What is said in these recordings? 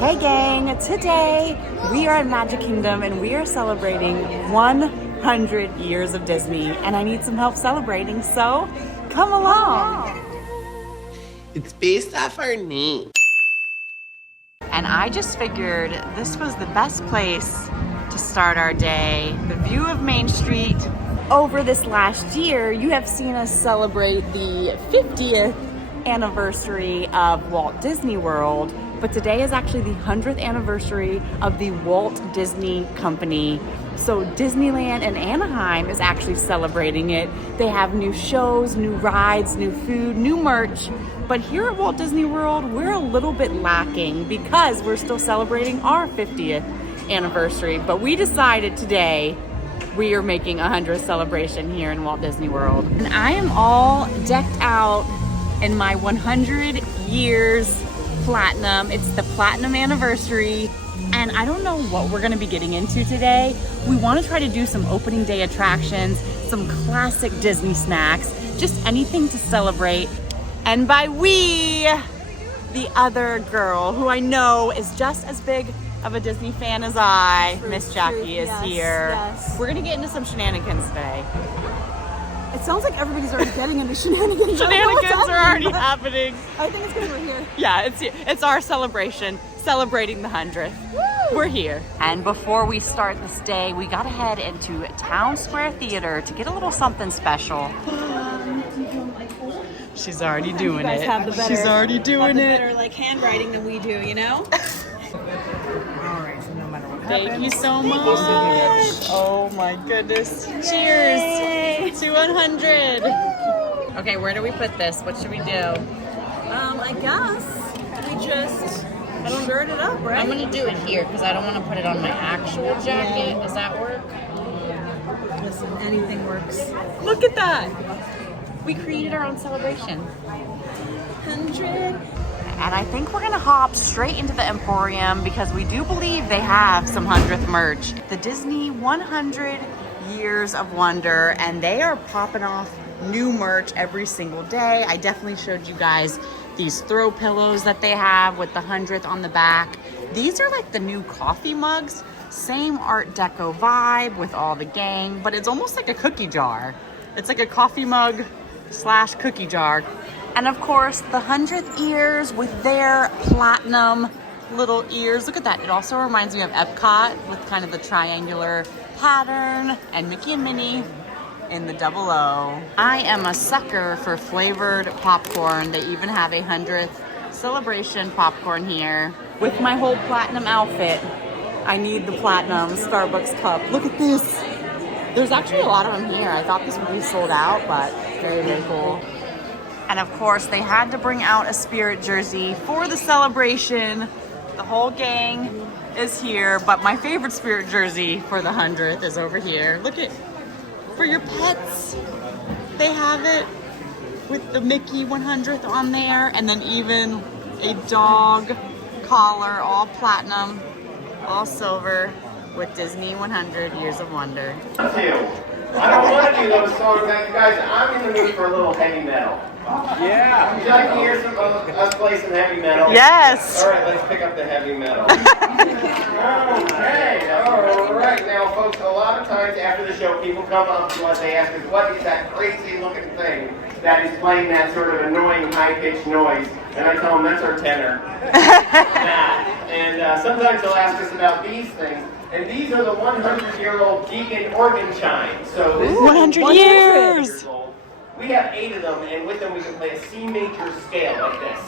Hey gang, today we are at Magic Kingdom and we are celebrating 100 years of Disney, and I need some help celebrating, so come along. It's based off our name. And I just figured this was the best place to start our day. The view of Main Street. Over this last year, you have seen us celebrate the 50th anniversary of Walt Disney World, but today is actually the 100th anniversary of the Walt Disney Company. So Disneyland in Anaheim is actually celebrating it. They have new shows, new rides, new food, new merch. But here at Walt Disney World, we're a little bit lacking because we're still celebrating our 50th anniversary. But we decided today we are making a 100th celebration here in Walt Disney World. And I am all decked out in my 100 years platinum. It's the platinum anniversary. And I don't know what we're gonna be getting into today. We wanna try to do some opening day attractions, some classic Disney snacks, just anything to celebrate. And by we, the other girl who I know is just as big of a Disney fan as I, Miss Jackie, is here. Yes. We're gonna get into some shenanigans today. It sounds like everybody's already getting into shenanigans. Shenanigans are already happening. I think it's because we're here. Yeah, it's our celebration, celebrating the 100th. Woo! We're here. And before we start this day, we gotta head into Town Square Theater to get a little something special. She's already doing it. She's already doing it. Better like handwriting than we do, you know? Thank you so much. Oh my goodness. Cheers to 100. Okay, where do we put this? What should we do? I guess we just shirt it up, right? I'm gonna do it here because I don't want to put it on my actual jacket. Does that work? Listen, anything works. Look at that. We created our own celebration. 100. And I think we're gonna hop straight into the Emporium because we do believe they have some 100th merch. The Disney 100 Years of Wonder, and they are popping off new merch every single day. I definitely showed you guys these throw pillows that they have with the 100th on the back. These are like the new coffee mugs. Same Art Deco vibe with all the gang, but it's almost like a cookie jar. It's like a coffee mug / cookie jar. And of course, the 100th ears with their platinum little ears. Look at that. It also reminds me of Epcot with kind of the triangular pattern, and Mickey and Minnie in the 00. I am a sucker for flavored popcorn. They even have a 100th celebration popcorn here. With my whole platinum outfit, I need the platinum Starbucks cup. Look at this. There's actually a lot of them here. I thought this would be sold out, but very, very cool. And of course, they had to bring out a Spirit jersey for the celebration. The whole gang is here, but my favorite Spirit jersey for the 100th is over here. Look at, for your pets, they have it with the Mickey 100th on there, and then even a dog collar, all platinum, all silver, with Disney 100 Years of Wonder. I don't want to do those songs, guys. I'm in the mood for a little heavy metal. Yeah. Would you like to hear us play some heavy metal? Yes. All right, let's pick up the heavy metal. Okay. All right. Now, folks, a lot of times after the show, people come up to us, they ask us, what is that crazy looking thing that is playing that sort of annoying high-pitched noise? And I tell them, that's our tenor. And sometimes they'll ask us about these things. And these are the 100-year-old Deacon organ chimes. So this is 100 years! Old. We have 8 of them, and with them we can play a C major scale like this.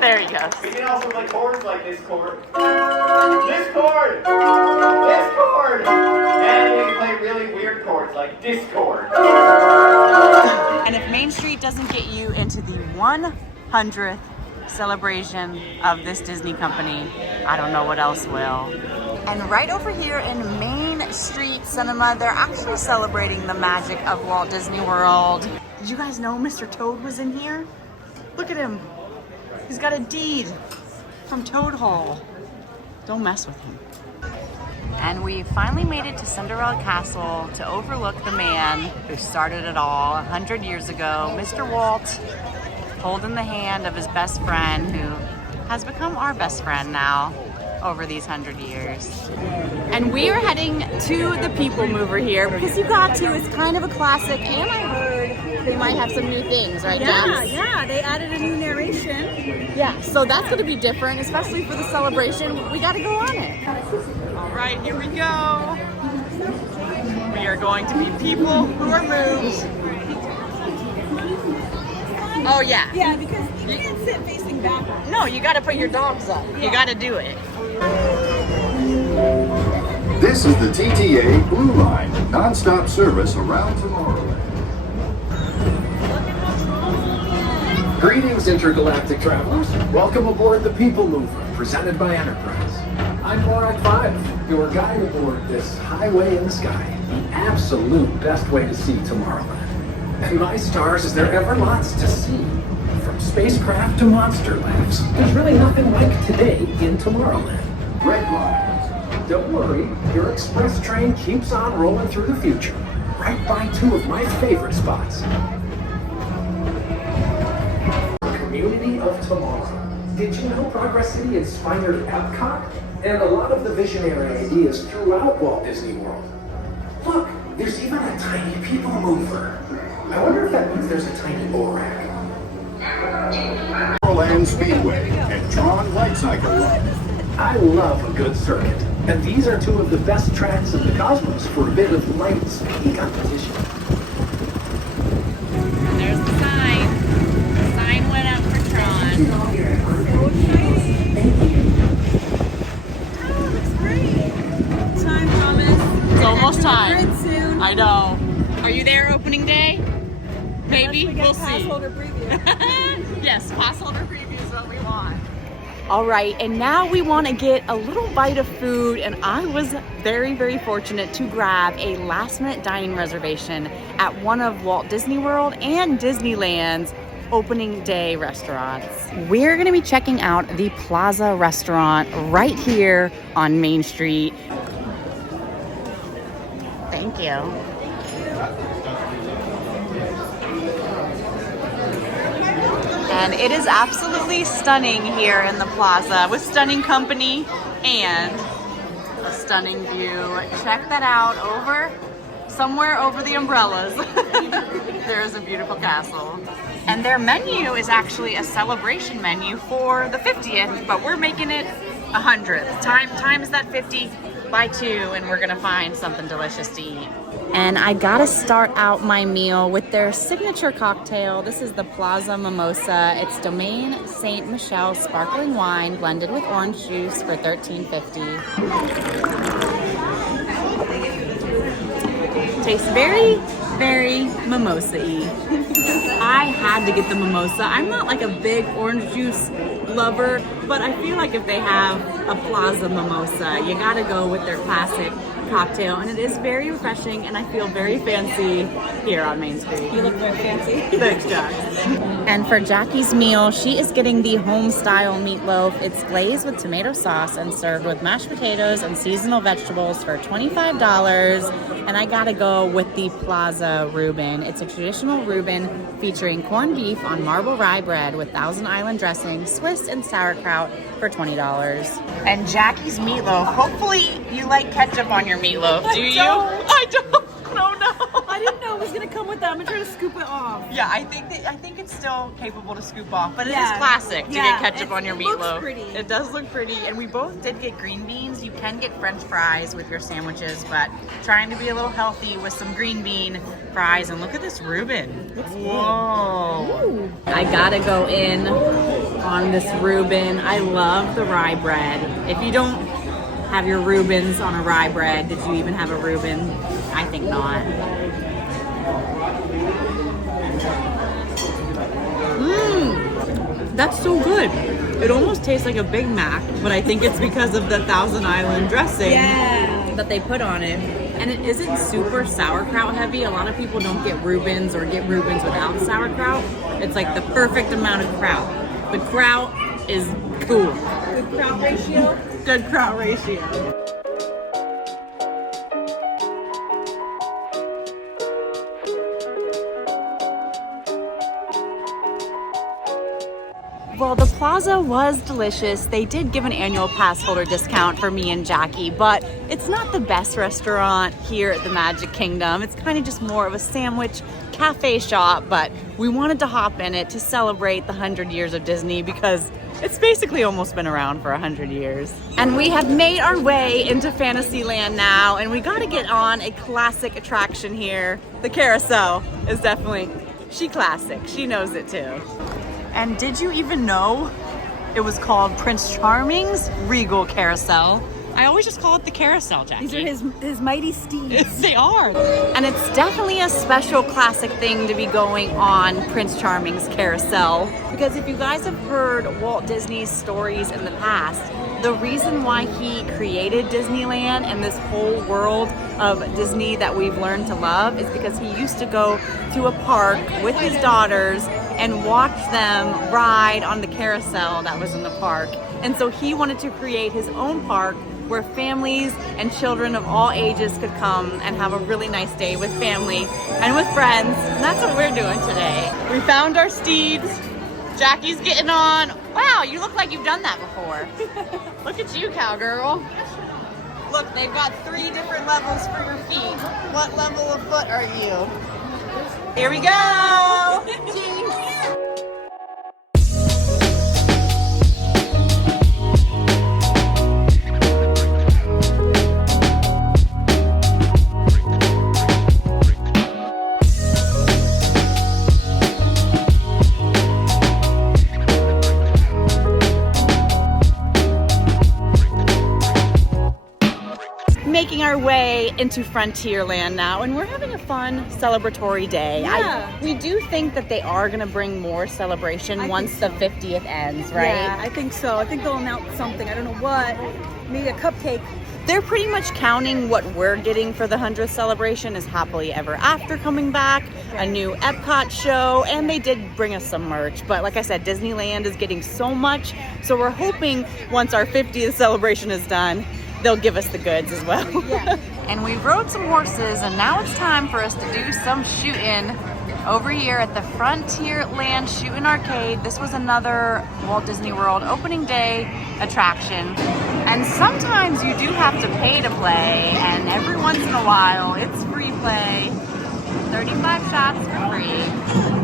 There you go. We can also play chords like this chord, this chord, this chord, and we can play really weird chords like Discord. And if Main Street doesn't get you into the 100th celebration of this Disney company, I don't know what else will. And right over here in Main Street Cinema, they're actually celebrating the magic of Walt Disney World. Did you guys know Mr. Toad was in here? Look at him. He's got a deed from Toad Hall. Don't mess with him. And we finally made it to Cinderella Castle to overlook the man who started it all 100 years ago, Mr. Walt, holding the hand of his best friend who has become our best friend now over these 100 years. And we are heading to the People Mover here because you got to. It's kind of a classic, and I heard they might have some new things, right, Jax? Yeah, they added a new narration. Yeah, so that's going to be different, especially for the celebration. We got to go on it. All right, here we go. We are going to meet people who are moved. Oh, yeah. Yeah, because you can't sit facing backwards. No, you got to put your dogs up. Yeah. You got to do it. This is the TTA Blue Line, non-stop service around Tomorrowland. Greetings, intergalactic travelers. Welcome aboard the People Mover, presented by Enterprise. I'm Borak 5, your guide aboard this highway in the sky, the absolute best way to see Tomorrowland. And my stars, is there ever lots to see? From spacecraft to monster labs, there's really nothing like today in Tomorrowland. Red lines. Don't worry, your express train keeps on rolling through the future, right by two of my favorite spots. Community of Tomorrow. Did you know Progress City inspired Epcot? And a lot of the visionary ideas throughout Walt Disney World. Look, there's even a tiny People Mover. I wonder if that means there's a tiny Borak. Tomorrowland Speedway and Tron Light Cycle Run. I love a good circuit, and these are two of the best tracks in the cosmos for a bit of light speed competition. There's the sign. The sign went up for Tron. Oh, looks great. Time promise. It's almost time. Grid soon. I know. Are you there opening day? Maybe. Unless we get We'll pass see. holder preview. Yes, pass holder preview is what we want. All right, and now we want to get a little bite of food, and I was very, very fortunate to grab a last-minute dining reservation at one of Walt Disney World and Disneyland's opening day restaurants. We're going to be checking out the Plaza Restaurant right here on Main Street. Thank you. And it is absolutely stunning here in the plaza with stunning company and a stunning view. Check that out somewhere over the umbrellas. There is a beautiful castle. And their menu is actually a celebration menu for the 50th, but we're making it 100th. Times that 50 by 2, and we're gonna find something delicious to eat. And I gotta start out my meal with their signature cocktail. This is the Plaza Mimosa. It's Domaine Saint Michel sparkling wine blended with orange juice for $13.50. Tastes very, very mimosa-y. I had to get the mimosa. I'm not like a big orange juice lover, but I feel like if they have a Plaza Mimosa, you gotta go with their classic cocktail, and it is very refreshing, and I feel very fancy here on Main Street. You look very fancy. Thanks, Jack. And for Jackie's meal, she is getting the home-style meatloaf. It's glazed with tomato sauce and served with mashed potatoes and seasonal vegetables for $25. And I gotta go with the Plaza Reuben. It's a traditional Reuben featuring corned beef on marble rye bread with Thousand Island dressing, Swiss and sauerkraut for $20. And Jackie's meatloaf. Hopefully you like ketchup on your meatloaf. Do you? I don't. No. I didn't know it was gonna come with that. I'm gonna try to scoop it off. Yeah, I think it's still capable to scoop off, but it Yeah. is classic to Yeah, get ketchup on your it looks meatloaf. pretty. It does look pretty, and we both did get green beans. You can get French fries with your sandwiches, but trying to be a little healthy with some green bean fries. And look at this Reuben. Whoa! Ooh. I gotta go in on this Reuben. I love the rye bread. If you don't have your Reubens on a rye bread, did you even have a Reuben? I think not. That's so good. It almost tastes like a Big Mac, but I think it's because of the Thousand Island dressing that they put on it. And it isn't super sauerkraut heavy. A lot of people don't get Reubens or get Reubens without sauerkraut. It's like the perfect amount of kraut. The kraut is cool. Good kraut ratio. Good kraut ratio. Well, the plaza was delicious. They did give an annual pass holder discount for me and Jackie, but it's not the best restaurant here at the Magic Kingdom. It's kind of just more of a sandwich cafe shop, but we wanted to hop in it to celebrate the 100 years of Disney because it's basically almost been around for 100 years. And we have made our way into Fantasyland now, and we got to get on a classic attraction here. The carousel is definitely, she classic. She knows it too. And did you even know it was called Prince Charming's Regal Carousel? I always just call it the carousel, Jackie. These are his mighty steeds. They are. And it's definitely a special classic thing to be going on Prince Charming's carousel. Because if you guys have heard Walt Disney's stories in the past, the reason why he created Disneyland and this whole world of Disney that we've learned to love is because he used to go to a park with his daughters and watch them ride on the carousel that was in the park. And so he wanted to create his own park where families and children of all ages could come and have a really nice day with family and with friends. And that's what we're doing today. We found our steeds. Jackie's getting on. Wow, you look like you've done that before. Look at you, cowgirl. Look, they've got 3 different levels for your feet. What level of foot are you? Here we go. Cheese. Making our way into Frontierland now, and we're having a fun celebratory day. Yeah. We do think that they are going to bring more celebration once the 50th ends, right? Yeah, I think so. I think they'll announce something. I don't know what. Maybe a cupcake. They're pretty much counting what we're getting for the 100th celebration as Happily Ever After coming back, a new Epcot show, and they did bring us some merch. But like I said, Disneyland is getting so much, so we're hoping once our 50th celebration is done, they'll give us the goods as well. Yeah. And we rode some horses, and now it's time for us to do some shooting over here at the Frontierland Shooting Arcade. This was another Walt Disney World opening day attraction. And sometimes you do have to pay to play, and every once in a while it's free play. 35 shots for free.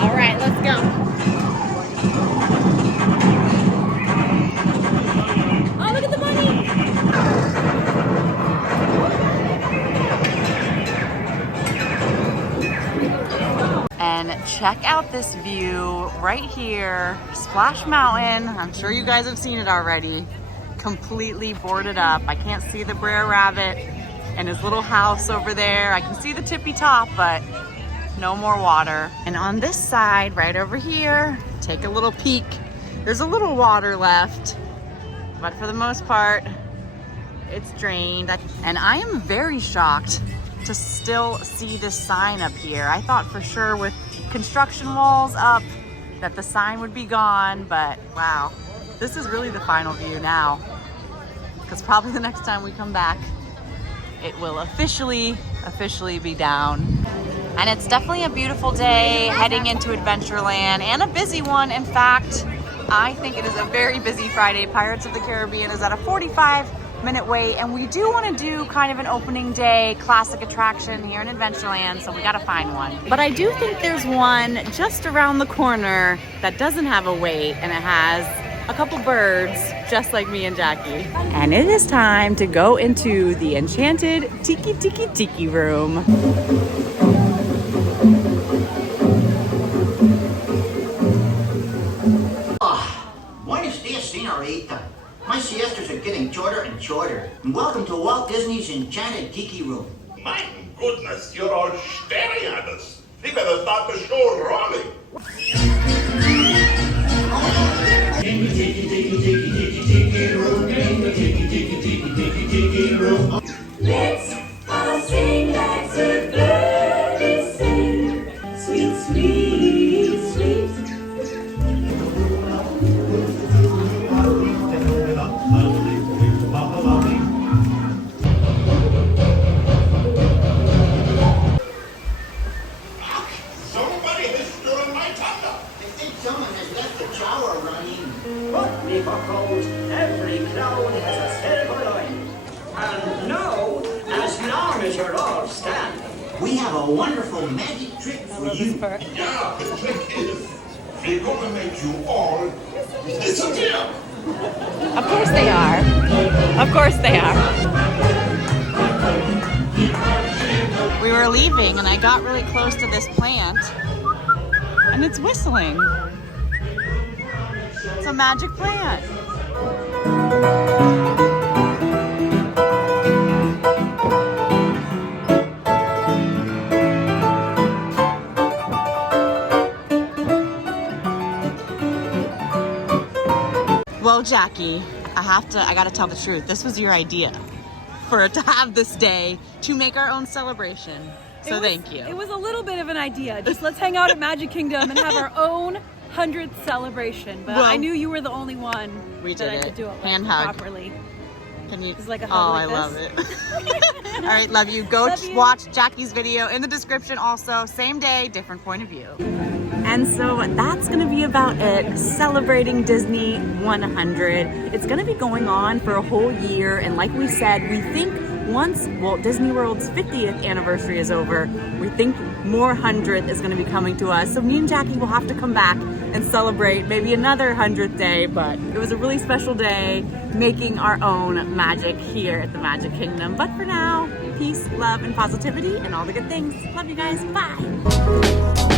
All right, let's go. Oh, look at the money! And check out this view right here, Splash Mountain. I'm sure you guys have seen it already. Completely boarded up. I can't see the Brer Rabbit and his little house over there. I can see the tippy top, but no more water. And on this side, right over here, take a little peek. There's a little water left, but for the most part, it's drained. And I am very shocked to still see this sign up here. I thought for sure with construction walls up that the sign would be gone, but wow, this is really the final view now, because probably the next time we come back, it will officially be down. And it's definitely a beautiful day heading into Adventureland, and a busy one. In fact, I think it is a very busy Friday. Pirates of the Caribbean is at a 45-minute wait, and we do want to do kind of an opening day classic attraction here in Adventureland, so we got to find one. But I do think there's one just around the corner that doesn't have a wait, and it has a couple birds just like me and Jackie. And it is time to go into the enchanted Tiki room. Buenos dias, senorita. My siestas are getting shorter and shorter. And welcome to Walt Disney's Enchanted Tiki Room. My goodness, you're all staring at us. We better start the show rolling. In the tiki room, in the tiki room. Let's all sing, let's a birdie sing. Sweet, sweet, sweet. Somebody has stolen my thunder. think someone has left the shower running. But me buckles, every cloud has a silver line. And now, as long as you're all standing, We have a wonderful magic trick for you. Yeah, the trick is we're gonna make you all disappear. Of course they are. Of course they are. We were leaving and I got really close to this plant and it's whistling. It's a magic plant. Well, Jackie, I gotta tell the truth. This was your idea to have this day to make our own celebration. So thank you. It was a little bit of an idea. Just let's hang out at Magic Kingdom and have our own 100th celebration. But Well, I knew you were the only one we that did I it. could do it Hand with hug. properly. Can you? It's like a Oh, hug I like love this. it. All right, love you. Go Love you. watch Jackie's video in the description also. Same day, different point of view. And so that's gonna be about it. Celebrating Disney 100. It's gonna be going on for a whole year. And like we said, we think once Walt Disney World's 50th anniversary is over, we think more 100th is gonna be coming to us. So me and Jackie will have to come back and celebrate maybe another 100th day, but it was a really special day making our own magic here at the Magic Kingdom. But for now, peace, love, and positivity, and all the good things. Love you guys. Bye.